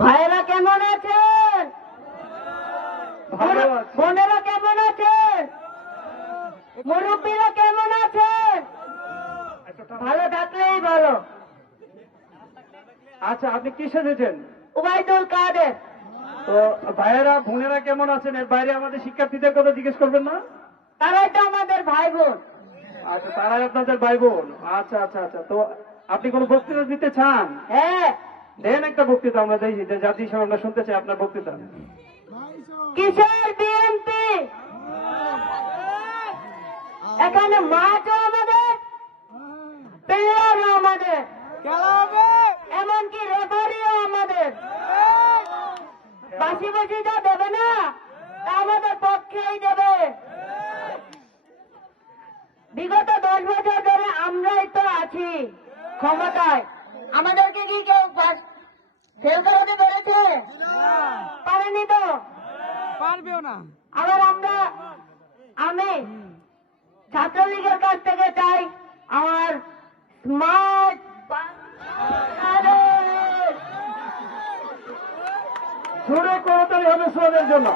ভাইয়েরা কেমন আছেন? বোনেরা কেমন আছেন? মুরব্বীরা কেমন আছেন? ভালো থাকলেই ভালো। আচ্ছা, আপনি কি সেজেছেন? উবাইদুল কাদের। তো ভাইয়েরা বোনেরা কেমন আছেন এর বাইরে আমাদের শিক্ষার্থীদের কথা জিজ্ঞেস করবেন না? তারাই তো আমাদের ভাই বোন। আচ্ছা, তারাই আপনাদের ভাই বোন। আচ্ছা আচ্ছা আচ্ছা, তো আপনি কোন বক্তৃতা দিতে চান? হ্যাঁ, দেন একটা বক্তৃতা, আমরা দেখি যে জাতি হিসেবে আমরা শুনতে চাই আপনার বক্তৃতা। কিসের বিএনপি? এখানে মাঠও আমাদের, প্লেয়ারও আমাদের, এমনকি রেফারিও আমাদের। বাসি বাসি যা দেবে না তা আমাদের পক্ষেই দেবে। বিগত 10 বছর ধরে আমরাই তো আছি ক্ষমতায়। আমাদেরকে কি কেউ ফেল করাতে পেরেছে? পারেনি তো, পারবেও না। আবার আমি ছাত্রলীগের কাছ থেকে চাই আমার স্মার্ট জোরে করতালি হবে শ্রমের জন্য।